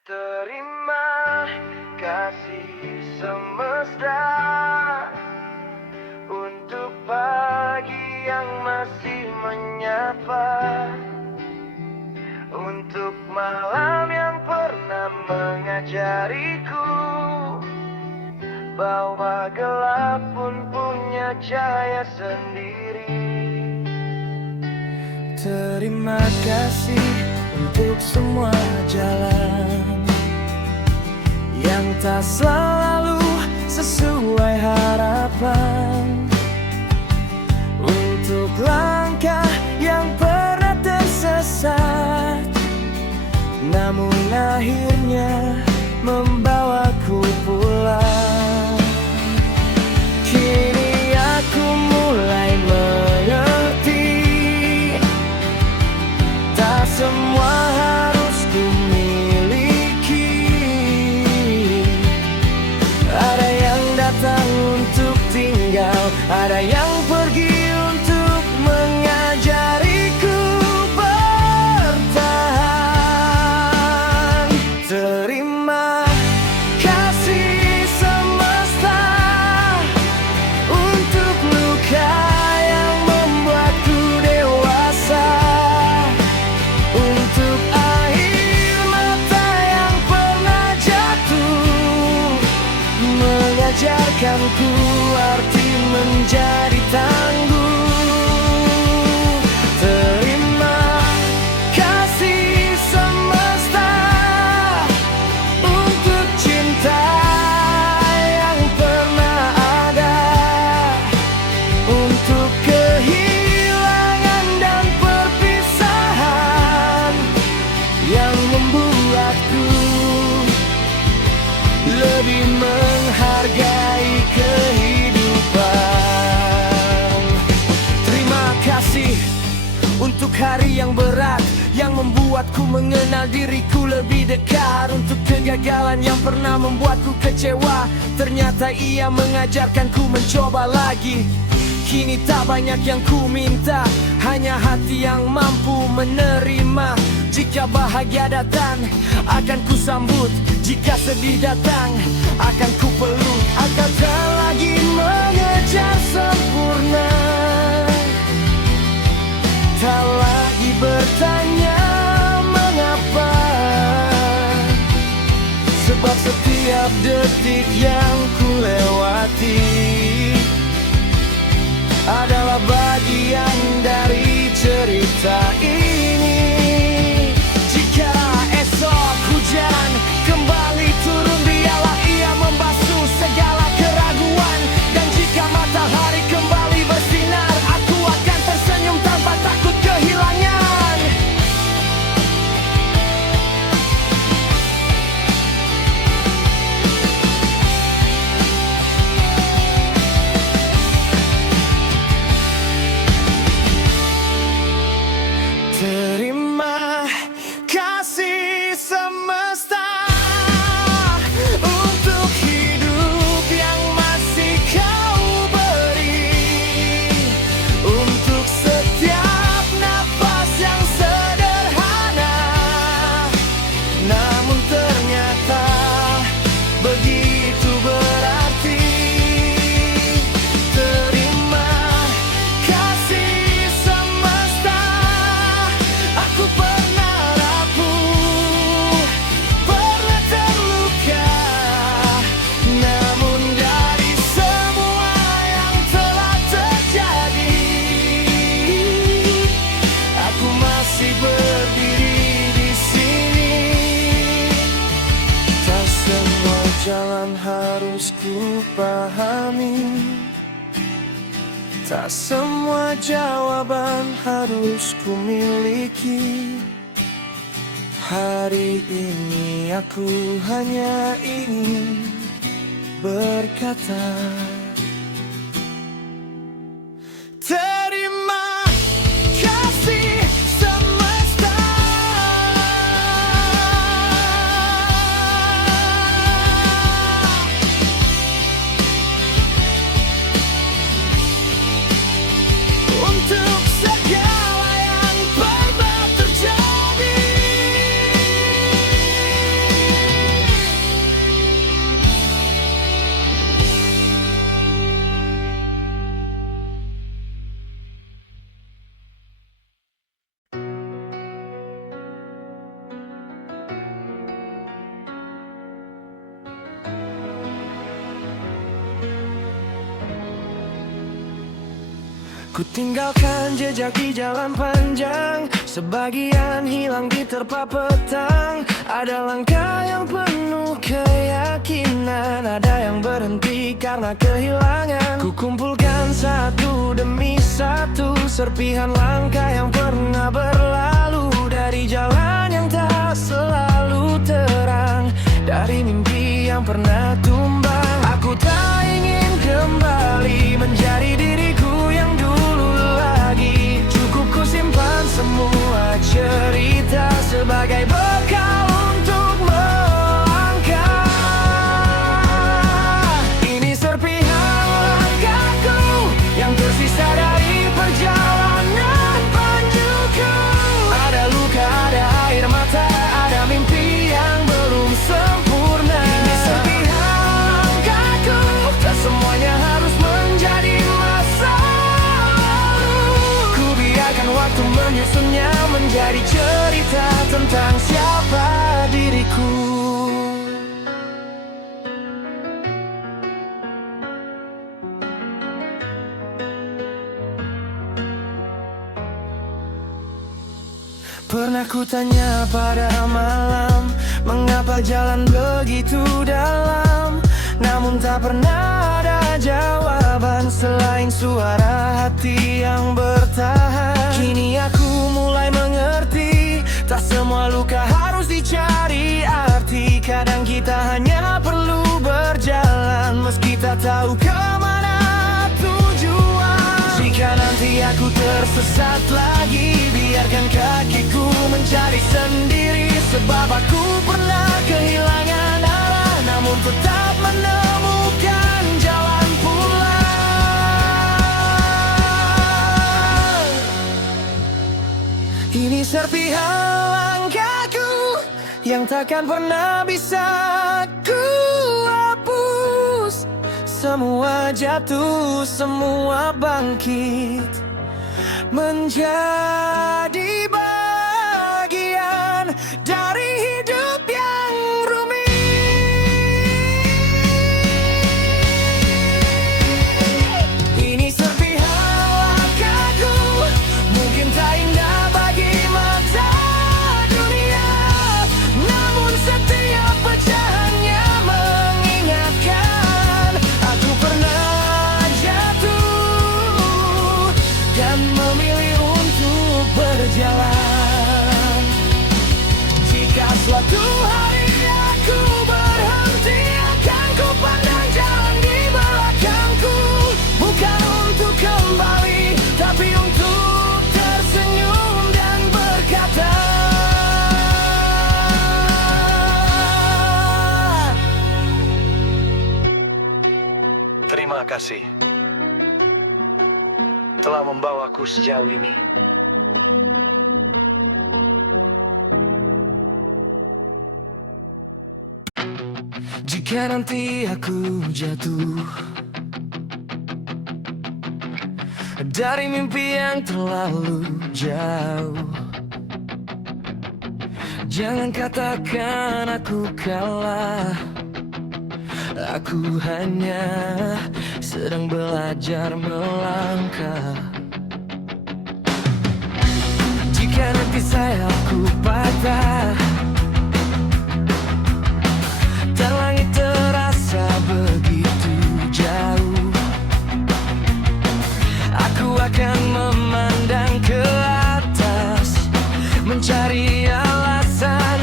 Terima kasih semesta untuk pagi yang masih menyapa, untuk malam yang pernah mengajariku bahwa gelap pun punya cahaya sendiri. Terima kasih untuk semua jalan yang tak selalu sesuai harapan, untuk langkah yang pernah tersesat namun akhirnya membawaku pulang. Kini aku mulai mengerti, tak semua harus ku miliki. Ada yang datang untuk tinggal, ada yang pergi untuk mengajariku bertahan. Terima kasih semesta untuk luka yang membuatku dewasa, untuk air mata yang pernah jatuh mengajarkanku arti menjadi tangguh. Terima kasih semesta untuk cinta yang pernah ada, untuk kehilangan dan perpisahan yang membuatku lebih menghargai kehidupan. Terima kasih untuk hari yang berat yang membuatku mengenal diriku lebih dekat, untuk kegagalan yang pernah membuatku kecewa. Ternyata ia mengajarkanku mencoba lagi. Kini tak banyak yang ku minta, hanya hati yang mampu menerima. Jika bahagia datang, akan ku sambut. Jika sedih datang, akan ku peluk. Akan tak lagi mengejar sempurna, tak lagi bertanya mengapa, sebab setiap detik yang ku lewati adalah bagian dari cerita ini. Jika esok hujan kembali turun, biarlah ia membasuh segala keraguan. Dan jika matahari kembali bersinar, aku akan tersenyum tanpa takut kehilangan. Terima kasih semesta untuk hidup yang masih kau beri, untuk setiap nafas yang sederhana namun ternyata begitu berarti. Terima kasih semesta, aku pernah rapuh, pernah terluka, namun dari semua yang telah terjadi, aku masih berdiri di sini. Tak semua jalan harus ku pahami, tak semua jawaban harus ku miliki. Hari ini aku hanya ingin berkata, terima kasih semesta. Untuk segala yang pernah terjadi. Ku tinggalkan jejak di jalan panjang, sebagian hilang di terpa petang. Ada langkah yang penuh keyakinan, ada yang berhenti karena kehilangan. Ku kumpulkan satu demi satu serpihan langkah yang pernah berlalu, dari jalan yang tak selalu terang, dari mimpi yang pernah tumbang. Aku tak ingin kembali menjadi diriku yang dulu lagi. Cukup ku simpan semua cerita sebagai bekal untuk melangkah. Ini serpihan langkahku yang tersisa dari perjalanan panjangku. Ada luka, ada air mata, ada mimpi yang belum sempurna. Ini serpihan langkahku, tak semuanya harus menjadi masa lalu. Ku biarkan waktu menyusunnya menjadi cerita tentang siapa diriku. Pernah ku tanya pada malam, mengapa jalan begitu dalam? Namun tak pernah ada jawaban selain suara hati yang bertahan. Kini aku mulai mengerti, tak semua luka harus dicari arti. Kadang kita hanya perlu berjalan meski tak tahu kemana tujuan. Jika nanti aku tersesat lagi, biarkan kakiku mencari sendiri. Sebab aku pernah kehilangan arah, namun tetap menemukan jalan pulang. Ini serpihan langkahku yang takkan pernah bisa ku hapus. Semua jatuh, semua bangkit, menjadi bagian dari hidup yang rumit. Ini serpihan langkahku, mungkin tak indah bagi mata dunia, namun setiap pecahannya mengingatkan aku pernah jatuh dan memilih untuk berjalan. Jika suatu hari aku berhenti, akan ku pandang jalan di belakangku. Bukan untuk kembali, tapi untuk tersenyum dan berkata, terima kasih telah membawaku sejauh ini. Jika nanti aku jatuh dari mimpi yang terlalu jauh, jangan katakan aku kalah. Aku hanya sedang belajar melangkah. Jika nanti sayapku patah dan langit terasa begitu jauh, aku akan memandang ke atas, mencari alasan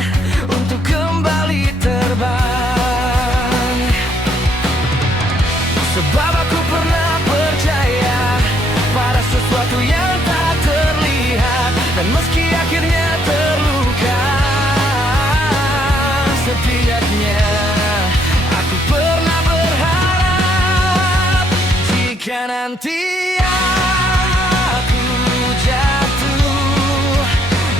untuk kembali terbang. Sebab aku pernah percaya pada sesuatu yang tak terlihat, dan meski akhirnya terluka, setidaknya aku pernah berharap. Jika nanti aku jatuh,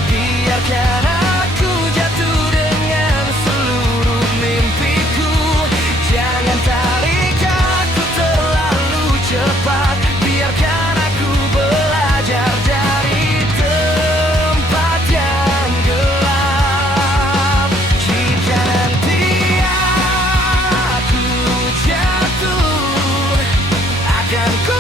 biarkan aku jatuh dengan seluruh mimpiku. Jangan tarik aku terlalu cepat, biarkan aku belajar dari tempat yang gelap. Jika nanti aku jatuh, akan ku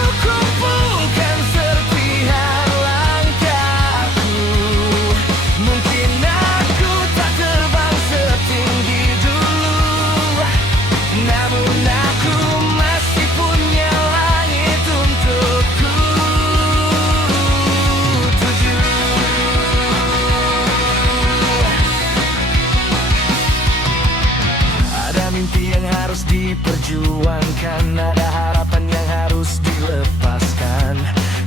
harus diperjuangkan, ada harapan yang harus dilepaskan.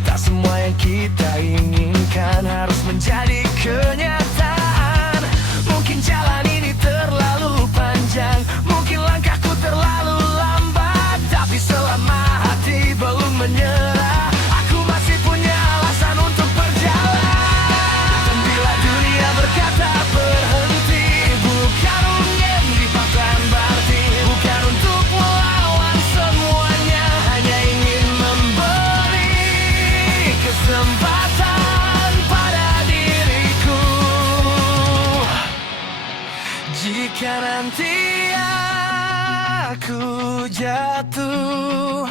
Tak semua yang kita inginkan harus menjadi kenyataan. Mungkin jalan ini terlalu panjang, mungkin langkahku terlalu lambat, tapi selama hati belum menyerah, aku masih punya alasan untuk berjalan. Dan bila dunia berkata berhenti, bukan untuk dipaksakan berarti, bukan untuk melawan semuanya, hanya ingin memberi kesempatan pada diriku. Jika nanti aku jatuh,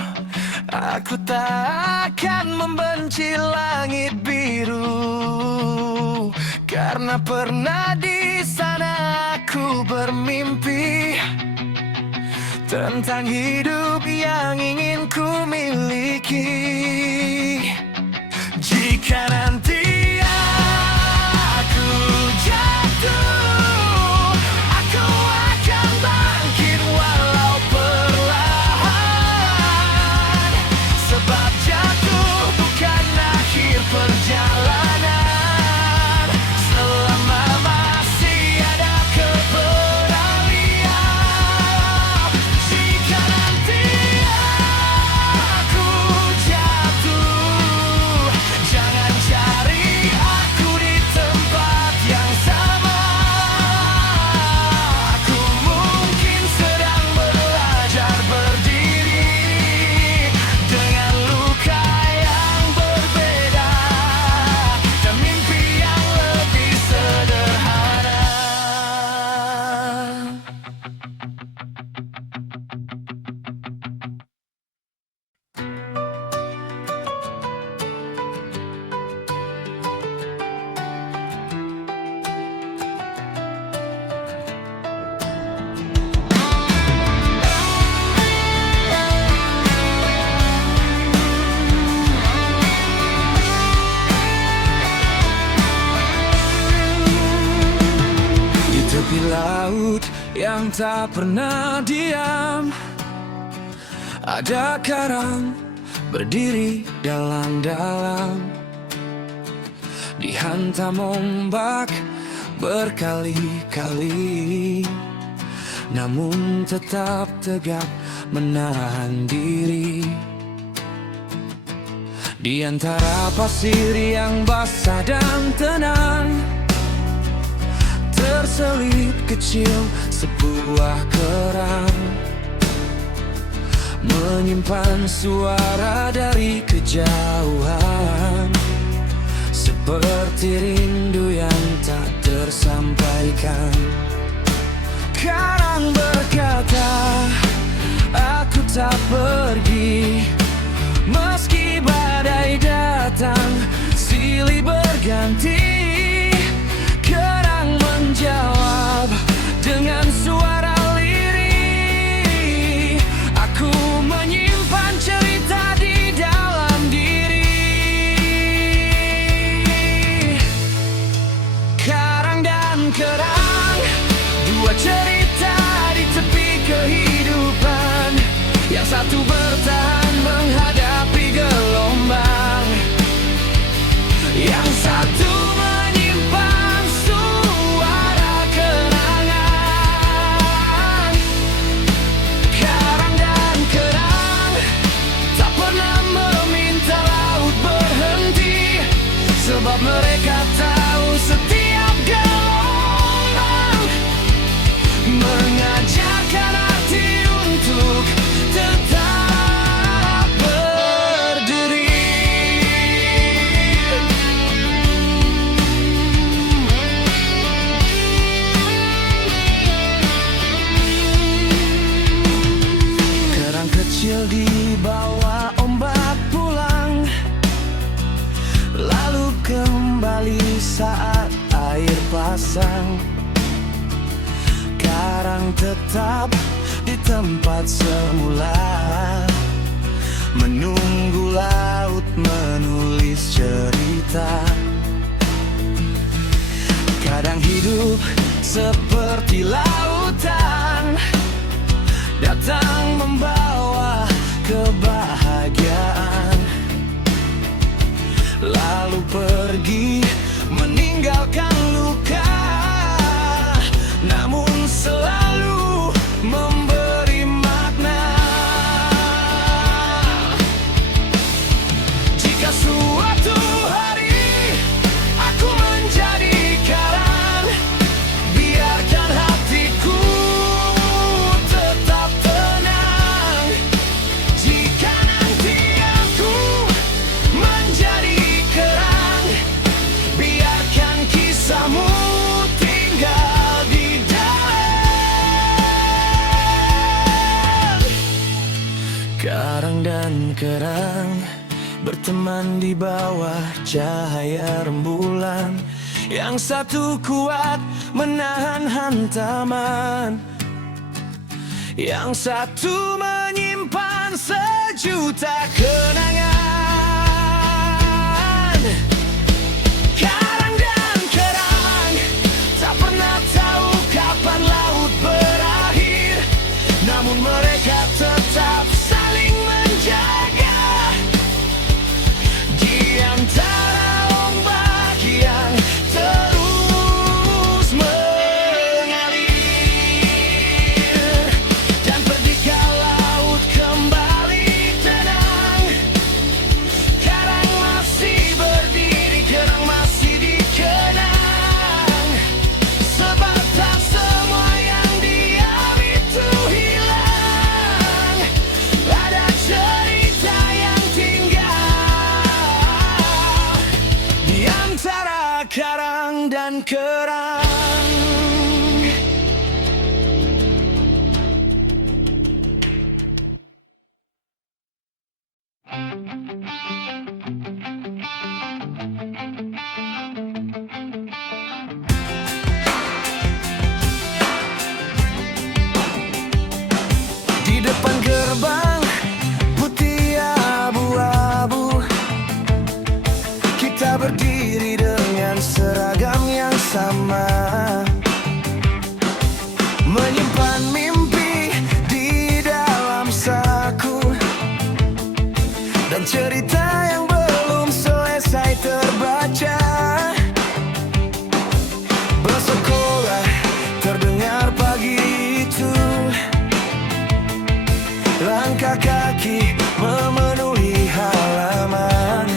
aku tak akan membenci langit biru, karena pernah di sana aku bermimpi tentang hidup yang ingin ku miliki. Jika nanti aku jatuh, aku akan bangkit walau perlahan, sebab jatuh bukan akhir perjalanan, selama masih ada keberanian. Jika nanti aku jatuh, jangan cari aku di tempat yang sama. Aku mungkin sedang belajar berdiri dengan luka yang berbeda dan mimpi yang lebih sederhana. Di tepi laut yang tak pernah diam, ada karang berdiri dalam-dalam, dihantam ombak berkali-kali, namun tetap tegap menahan diri. Di antara pasir yang basah dan tenang, terselip kecil sebuah kerang, menyimpan suara dari kejauhan, seperti rindu yang tak tersampaikan. Karang berkata, aku tak pergi, meski badai datang, silih berganti. Kerang menjawab dengan suara lirih, aku menyimpan cerita di dalam diri. Karang dan kerang, dua cerita di tepi kehidupan, yang satu bertahan menghadapi gelombang, yang satu menyimpan suara kenangan. Karang dan kerang tak pernah meminta laut berhenti, sebab mereka tahu setiap gelombang mengajarkan arti untuk tetap berdiri. Kerang kecil dibawa ombak pulang, lalu kembali saat air pasang. Karang tetap di tempat semula, menunggu laut menulis cerita. Kadang hidup seperti lautan, datang kerang berteman di bawah cahaya rembulan. Yang satu kuat menahan hantaman, yang satu menyimpan sejuta kenangan. Karang dan kerang tak pernah tahu kapan laut berakhir, namun mereka tetap saling menjaga di antara ombak yang terus mengalir. Dan ketika laut kembali tenang, karang masih berdiri, kerang masih dikenang. Sebab tak semua yang diam itu hilang, ada cerita yang tinggal di antara karang dan kerang. Di depan gerbang putih abu-abu, kita berdiri dengan seragam yang sama, menyimpan mimpi di dalam saku, dan cerita yang belum selesai terbaca. Bersekolah terdengar pagi itu, langkah kaki memenuhi halaman.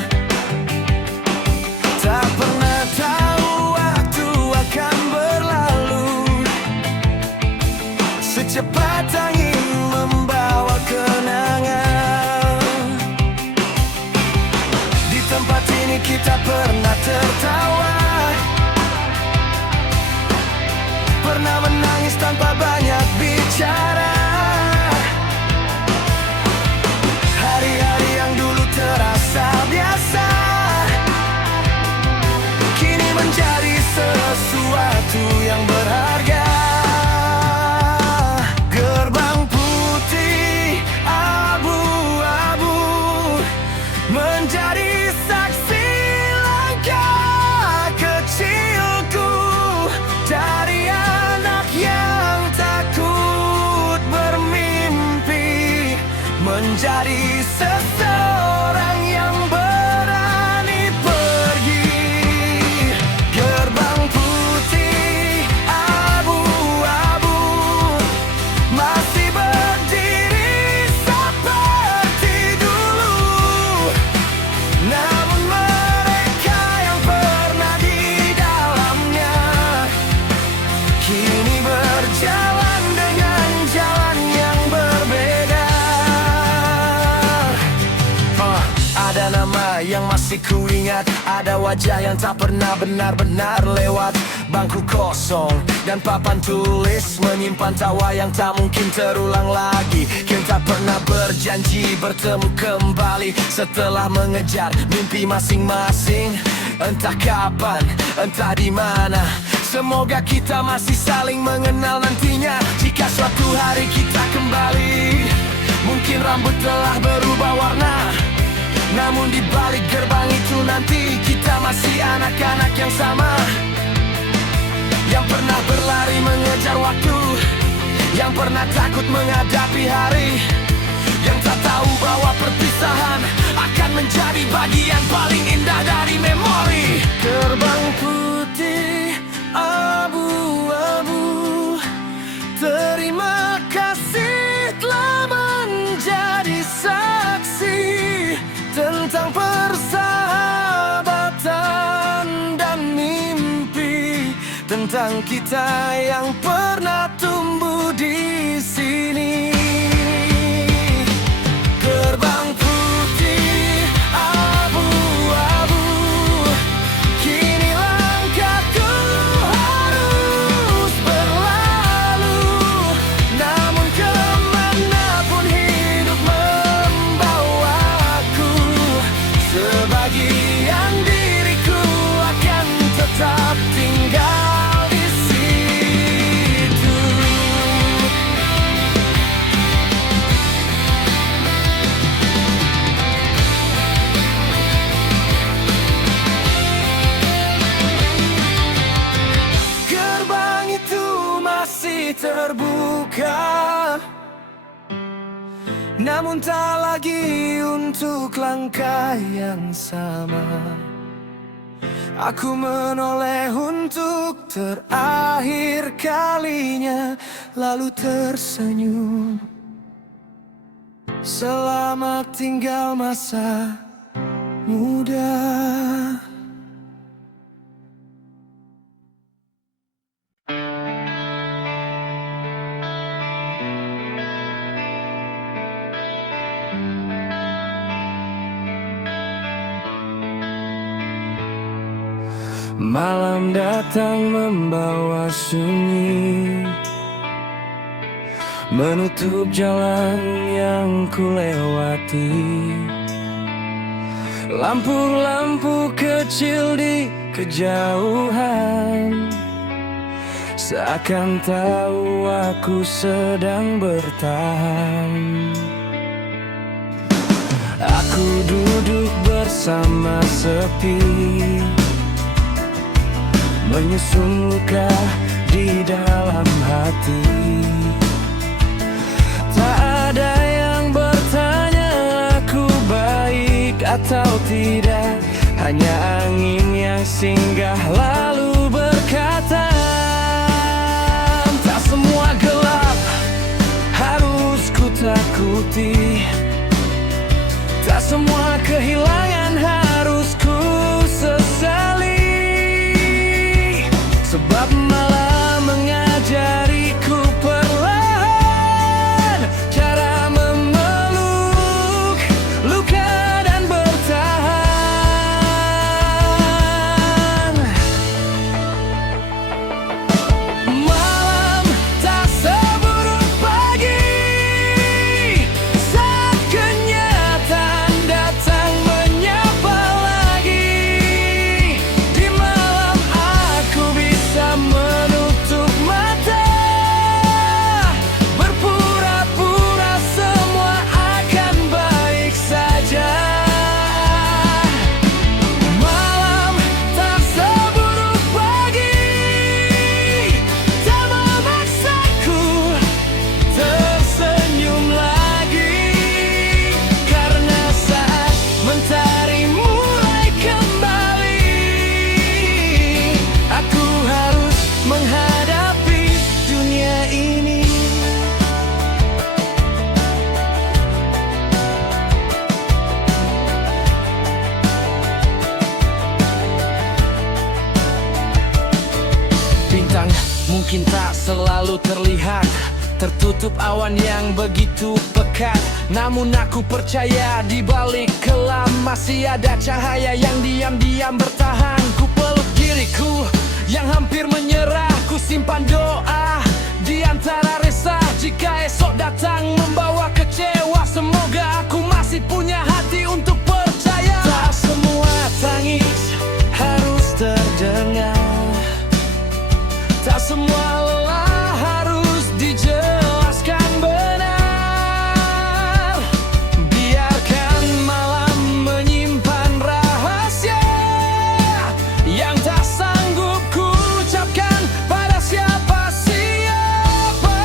Tak pernah tahu waktu akan berlalu, secepat angin membawa kenangan. Di tempat ini kita pernah tertawa, pernah menangis tanpa banyak bicara. Hari-hari yang dulu terasa biasa kini menjadi sesuatu yang berharga. Gerbang putih abu-abu menjadi saksi langkah kecilku, dari anak yang takut bermimpi menjadi seseorang yang berani pergi. Gerbang putih abu-abu masih berdiri seperti dulu, namun mereka yang pernah di dalamnya kini berjalan dengan jalan yang berbeda. Ada nama yang masih kuingat, ada wajah yang tak pernah benar-benar lewat. Bangku kosong dan papan tulis menyimpan tawa yang tak mungkin terulang lagi. Kita pernah berjanji bertemu kembali setelah mengejar mimpi masing-masing. Entah kapan, entah di mana, semoga kita masih saling mengenal nantinya. Jika suatu hari kita kembali, mungkin rambut telah berubah warna, namun di balik gerbang itu nanti kita masih anak-anak yang sama, yang pernah berlari mengejar waktu, yang pernah takut menghadapi hari, yang tak tahu bahwa perpisahan akan menjadi bagian paling indah dari memori. Gerbang putih abu-abu, terima kasih telah menjadi saksi tentang persahabatan dan mimpi, tentang kita yang pernah tumbuh di sini. Gerbang putih abu-abu, kini langkahku harus berlalu, namun kemanapun hidup membawa, luka, namun tak lagi untuk langkah yang sama. Aku menoleh untuk terakhir kalinya, lalu tersenyum. Selamat tinggal masa muda. Malam datang membawa sunyi, menutup jalan yang kulewati. Lampu-lampu kecil di kejauhan seakan tahu aku sedang bertahan. Aku duduk bersama sepi, menyusun luka di dalam hati. Tak ada yang bertanya aku baik atau tidak, hanya angin yang singgah lalu berkata, tak semua gelap harus ku takuti, tak semua kehilangan harus ku sesali. Sebab malam mengajariku perlahan cara memeluk luka dan bertahan. Malam tak seburuk pagi saat kenyataan datang menyapa lagi. Di malam aku bisa menutup mata, berpura-pura semua akan baik saja. Malam tak seburuk pagi, tak memaksaku tersenyum lagi, karena saat mentari mulai kembali, aku harus menghadapi dunia ini. Bintang mungkin tak selalu terlihat, tertutup awan yang begitu pekat, namun aku percaya di balik kelam masih ada cahaya yang diam-diam bertahan. Ku peluk diriku yang hampir menyerah, ku simpan doa di antara resah. Jika esok datang membawa kecewa, semoga aku masih punya hati untuk percaya. Tak semua tangis harus terdengar, tak semua lelah harus dijelaskan benar. Biarkan malam menyimpan rahasia yang tak sanggup ku ucapkan pada siapa-siapa.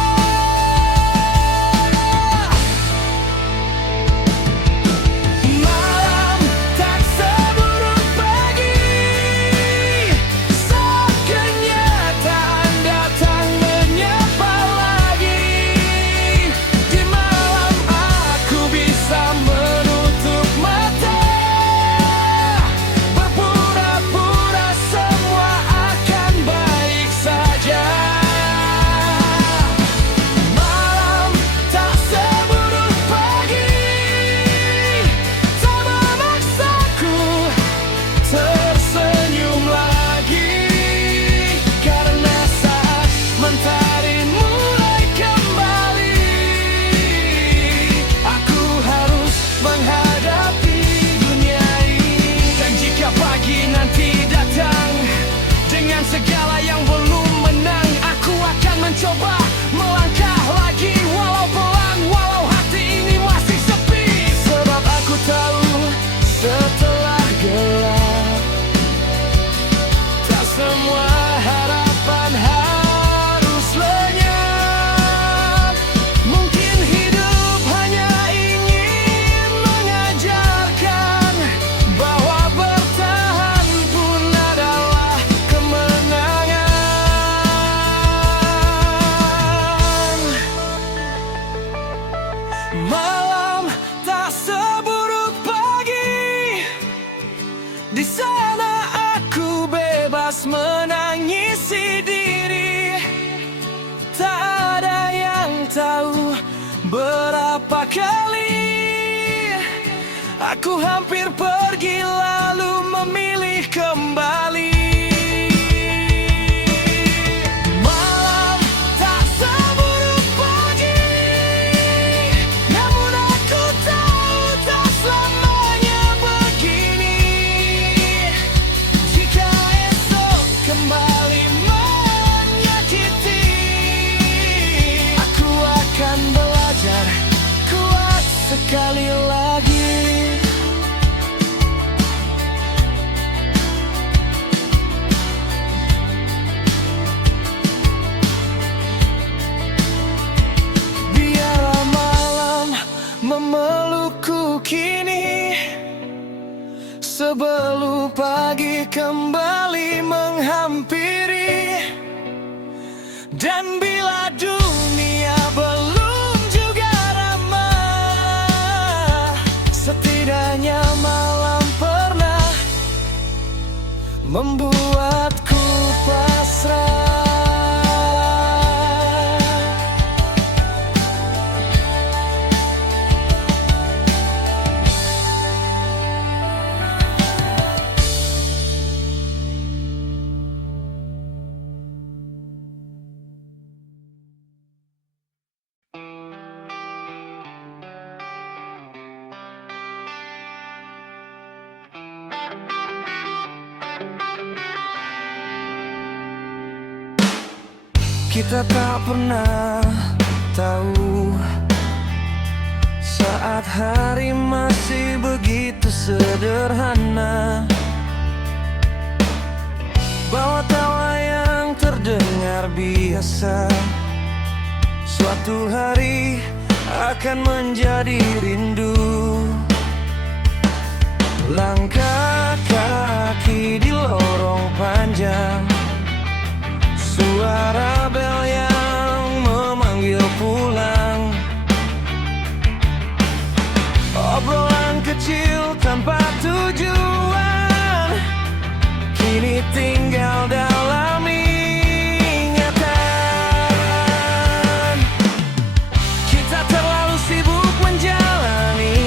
tahu berapa kali aku hampir pergi lalu memilih kembali. Malam tak seburuk pagi, namun aku tahu tak selamanya begini. Jika esok kembali menyakiti, aku akan belajar kuat sekali lagi. Biarlah malam memelukku kini, sebelum pagi kembali menghampiri. Dan bila dunia belum juga ramah, setidaknya malam pernah membuatku pasrah. Kita tak pernah tahu saat hari masih begitu sederhana, bahwa tawa yang terdengar biasa suatu hari akan menjadi rindu. Langkah kaki di lorong panjang, suara bel yang memanggil pulang, obrolan kecil tanpa tujuan kini tinggal dalam ingatan. Kita terlalu sibuk menjalani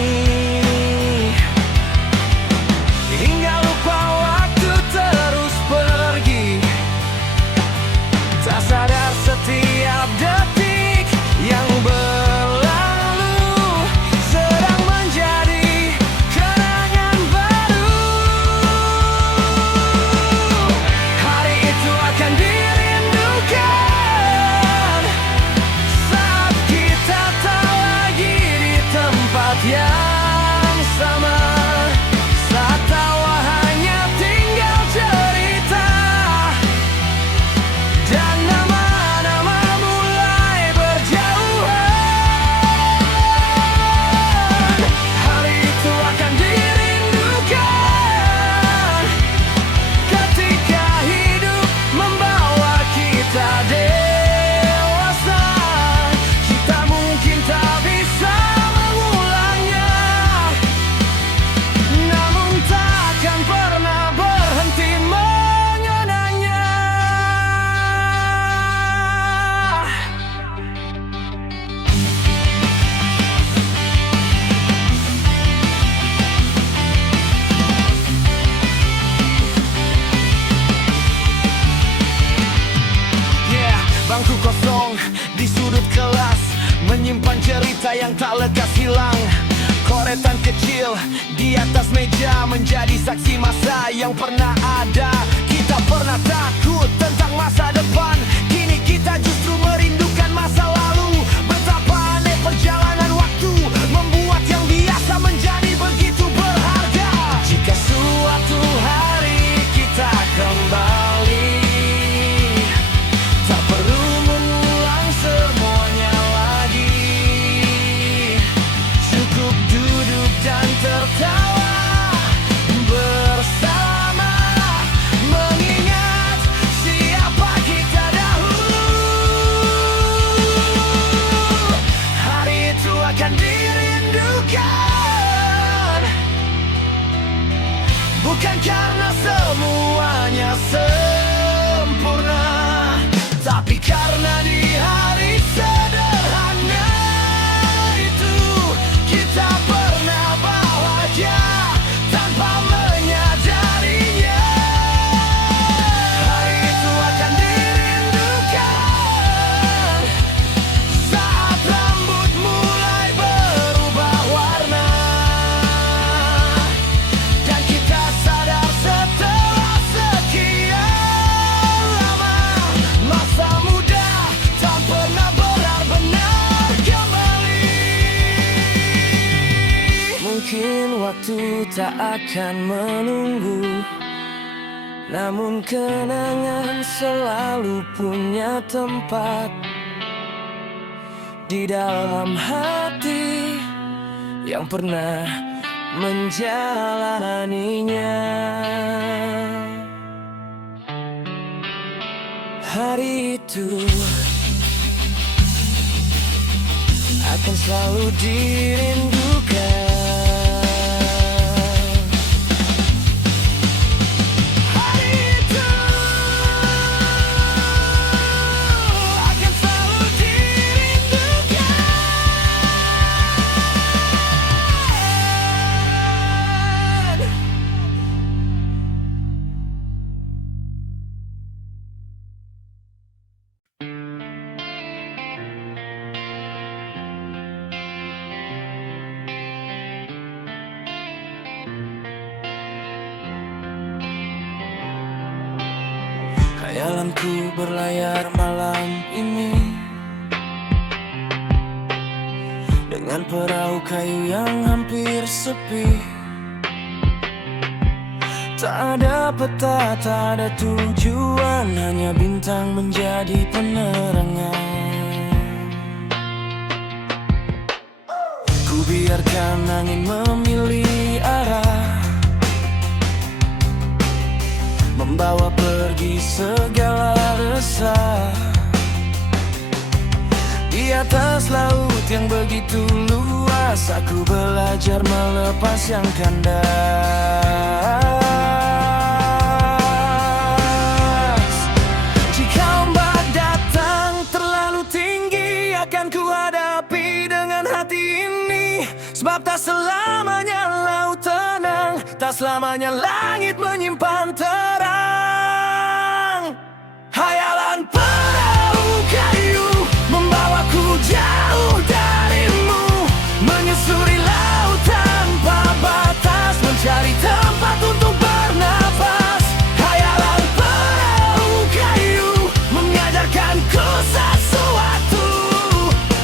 hingga lupa waktu terus pergi. Tak sadar setiap detik yang berlalu sedang menjadi kenangan baru. Hari itu akan dirindukan saat kita tak lagi di tempat yang sama, saat tawa hanya tinggal cerita dan nama-nama mulai berjauhan. Hari itu akan dirindukan ketika hidup membawa kita dewasa. Kita mungkin tak bisa mengulangnya, namun takkan pernah berhenti mengenangnya. Bangku kosong di sudut kelas menyimpan cerita yang tak lekas hilang. Koretan kecil di atas meja menjadi saksi masa yang pernah ada. Kita pernah takut tentang masa depan, kini kita justru merindukan masa lalu. Betapa aneh perjalanan waktu membuat yang biasa menjadi begitu berharga. Jika suatu hari kita kembali, tak perlu mengulang semuanya lagi. Cukup duduk dan tertawa bersama, mengingat siapa kita dahulu. Waktu tak akan menunggu, namun kenangan selalu punya tempat di dalam hati yang pernah menjalaninya. Hari itu akan selalu dirindukan. Khayalanku berlayar malam ini dengan perahu kayu yang hampir sepi. Tak ada peta, tak ada tujuan, hanya bintang menjadi penerangan. Ku biarkan angin memilih arah, membawa pergi segala resah. Di atas laut yang begitu luas, aku belajar melepas yang kandas. Jika ombak datang terlalu tinggi, akan ku hadapi dengan hati ini. Sebab tak selamanya laut tenang, tak selamanya langit menyimpan terang. Hayalan perahu kayu membawaku jauh darimu, menyusuri laut tanpa batas, mencari tempat untuk bernafas. Hayalan perahu kayu mengajarkanku sesuatu,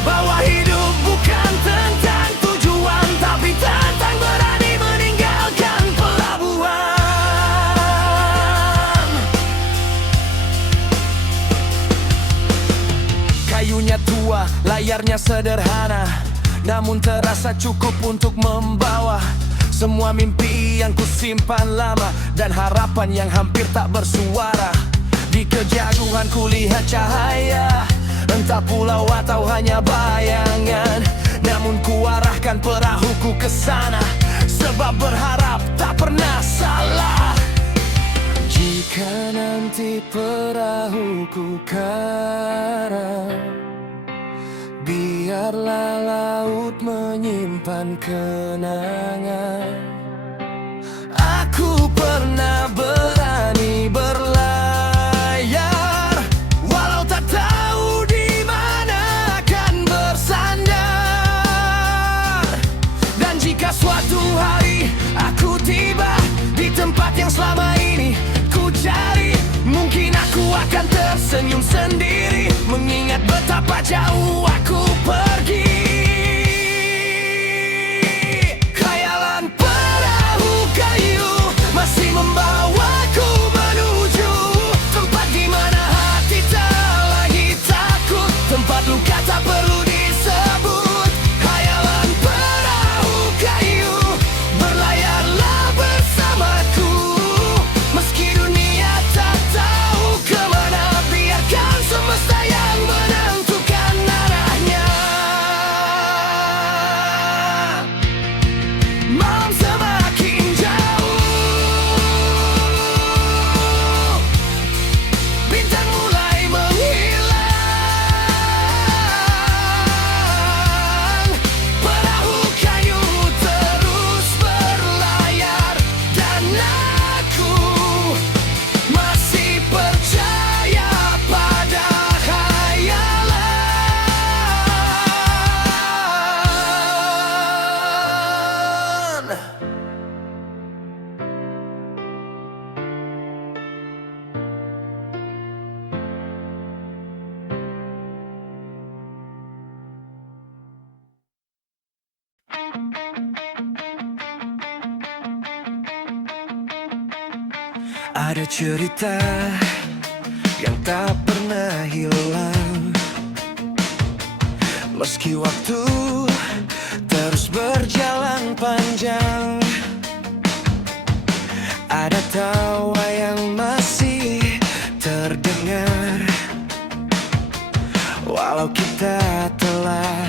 bahwa hidup bukan tentang tujuan, tapi tentang berani meninggalkan pelabuhan. Kayunya tua, layarnya sederhana, namun terasa cukup untuk membawa semua mimpi yang kusimpan lama, dan harapan yang hampir tak bersuara. Di kejauhan kulihat cahaya, entah pulau atau hanya bayangan, namun kuarahkan perahuku ke sana, sebab berharap tak pernah salah. Jika nanti perahuku karam, biarlah laut menyimpan kenangan. Aku pernah berani berlayar, walau tak tahu di mana akan bersandar. Dan jika suatu hari aku tiba di tempat yang selama ini ku cari, mungkin aku akan tersenyum sendiri, mengingat betapa jauh aku pergi. Khayalan perahu kayu masih membawaku menuju tempat di mana hati tak lagi takut, tempat luka tak perlu disebut. Khayalan perahu kayu, berlayarlah bersamaku, meski dunia tak tahu kemana, biarkan semesta yang menentukan arahnya. Ada cerita yang tak pernah hilang, meski waktu terus berjalan panjang. Ada tawa yang masih terdengar, walau kita telah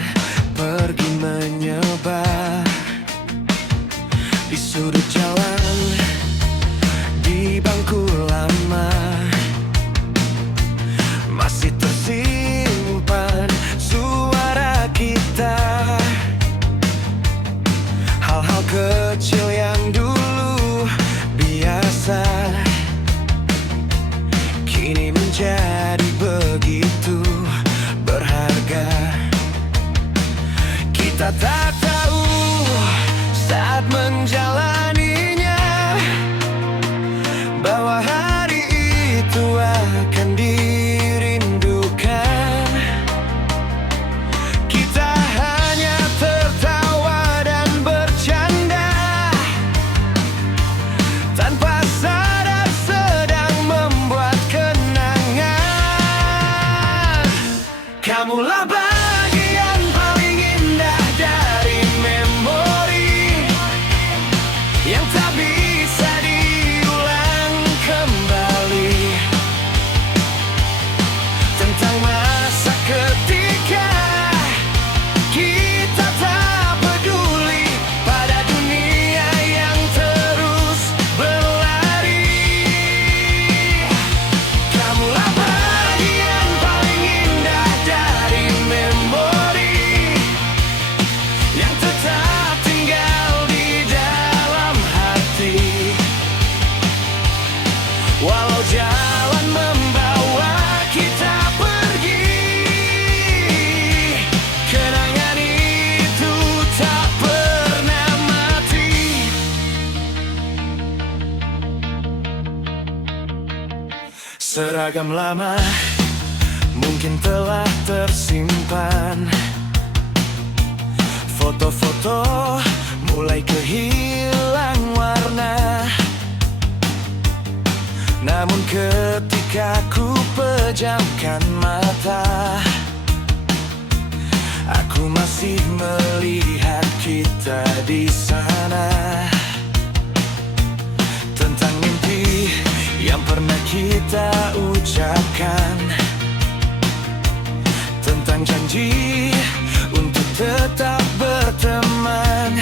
pergi menyebar di sudut jalan, di bangku lama. Masih tersimpan suara kita, hal-hal kecil yang dulu biasa kini menjadi begitu berharga. Kita tak tahu saat menjalaninya bahwa hari itu akan dirindukan. Kita hanya tertawa dan bercanda, tanpa sadar sedang membuat kenangan. Kamulah bagian paling indah dari memori yang tak bisa diulang kembali, tentang masa ketika kita tak peduli pada dunia yang terus berlari. Kamulah bagian paling indah dari memori yang tetap tinggal di dalam hati, walau jalan membawa kita pergi. Kenangan itu tak pernah mati. Seragam lama mungkin telah tersimpan, foto-foto mulai kehilang warna. Namun ketika ku pejamkan mata, aku masih melihat kita di sana. Tentang mimpi yang pernah kita ucapkan, tentang janji untuk tetap berteman,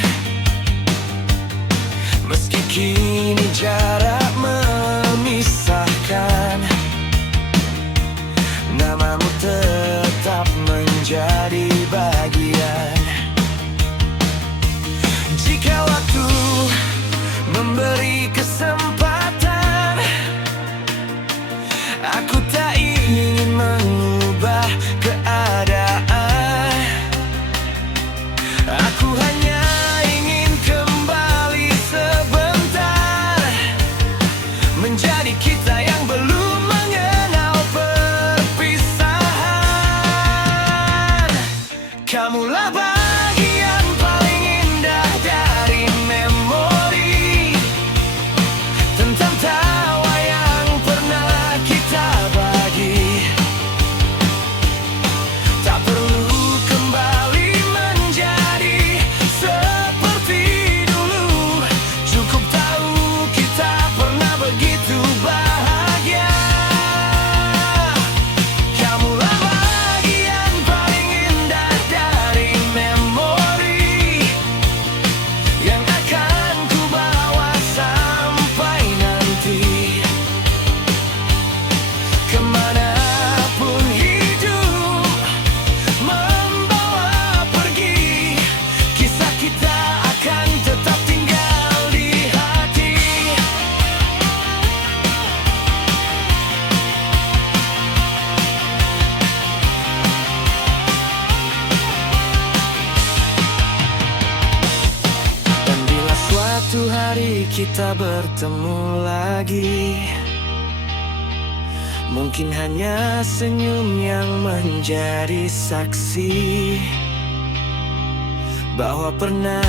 meski kini jarak memisahkan. Namamu tetap menjadi bagian. Jika waktu memberi kesempatan, aku tak ingin mengubah keadaan. Aku hanya ingin kembali sebentar, menjadi kita yang belum mengenal perpisahan. Kamulah bagian paling indah dari memori, tentang tawa yang pernah kita bagi. Tak perlu kembali menjadi seperti dulu, cukup tahu kita pernah begitu bahagia. Kamulah bagian paling indah dari memori yang akan ku bawa sampai nanti. Kemanapun hidup membawa pergi, kisah kita akan tetap tinggal di hati. Dan bila suatu hari kita bertemu lagi, mungkin hanya senyum yang menjadi saksi bahwa pernah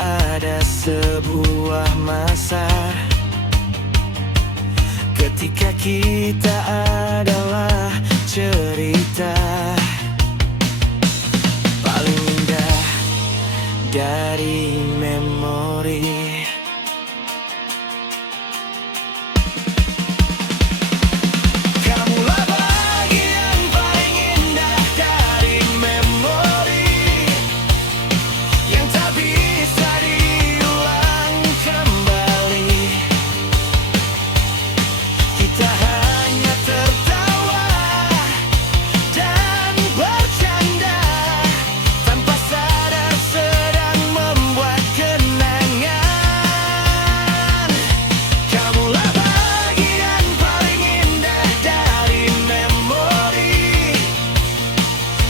ada sebuah masa ketika kita adalah cerita paling indah dari memori. Kamulah bagian paling indah dari memori yang tak bisa diulang kembali. Kita hanya tertawa dan bercanda tanpa sadar sedang membuat kenangan. Kamulah bagian paling indah dari memori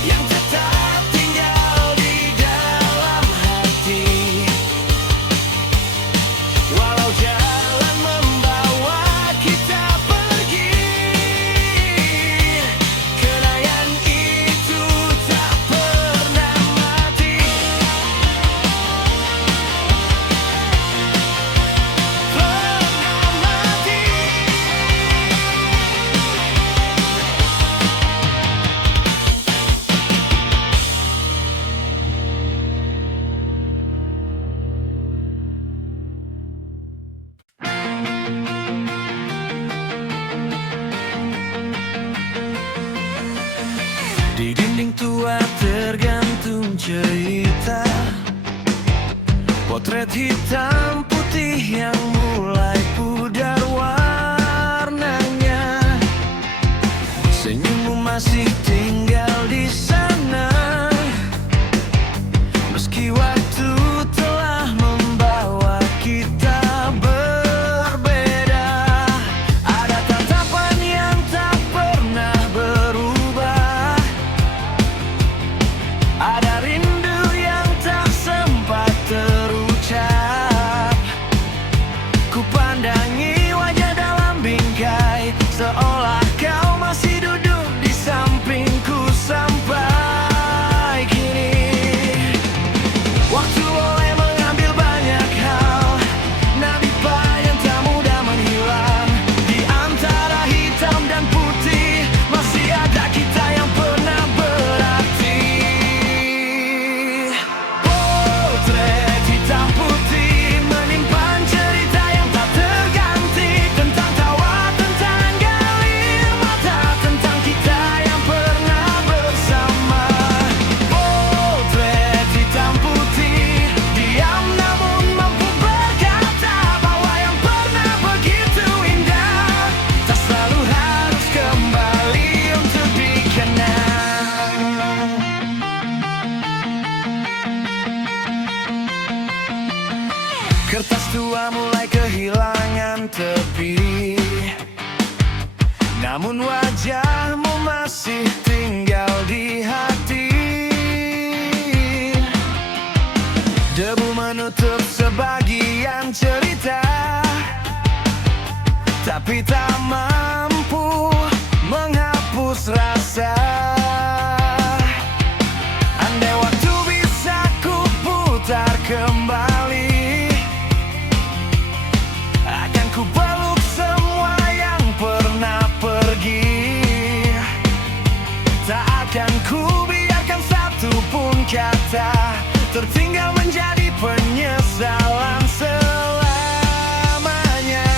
yang tetap tinggal di dalam hati. Walau jalan membawa kita pergi, kenangan itu tak pernah mati. Pernah mati. Di dinding tua tergantung cerita, potret hitam putih yang mulai pudar warnanya. Senyummu masih tinggal di sana, meski waktu telah membawa kita berbeda. Ada tatapan yang tak pernah berubah, ada rindu yang tak sempat terucap. Ku pandangi wajah dalam bingkai, seolah kau masih duduk di sampingku sampai kini. Waktu boleh mengambil banyak hal, nadipa yang tak mudah menghilang. Di antara hitam dan putih masih ada kita yang pernah berarti. Potret hitam putih menyimpan cerita yang tak terganti, tentang tawa, tentang galir mata, tentang kita yang pernah bersama. Potret hitam putih diam namun mampu berkata bahwa yang pernah begitu indah tak selalu harus kembali untuk dikenang. Kertas tua mulai kehilangan tepi, namun wajahmu masih tinggal di hati. Debu menutup sebagian cerita, tapi tak mampu menghapus rasa. Andai waktu bisa ku putar kembali, akan ku peluk semua yang pernah pergi. Tak akan ku biarkan satu pun kata tertinggal menjadi penyesalan selamanya.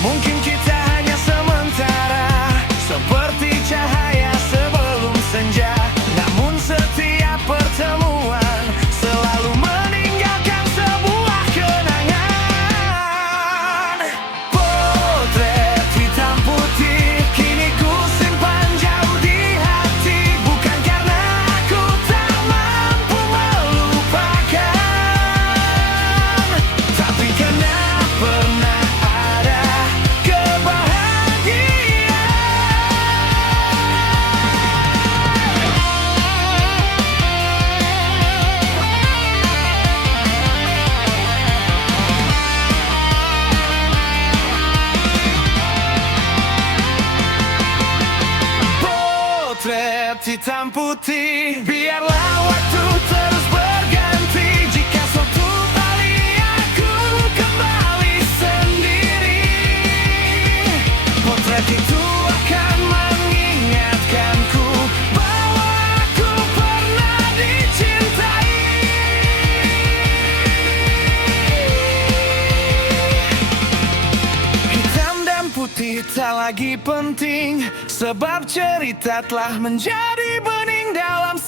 Mungkin kita hanya sementara, seperti cahaya sebelum senja, namun setiap pertemuan selalu meninggalkan sebuah kenangan. Potret hitam putih kini ku simpan jauh di hati, bukan karena aku tak mampu melupakan, tapi karena pernah ada kebahagiaan. Potret hitam putih, biarlah waktu terus berganti. Jika suatu kali aku kembali sendiri, ini penting, sebab cerita telah menjadi bening dalam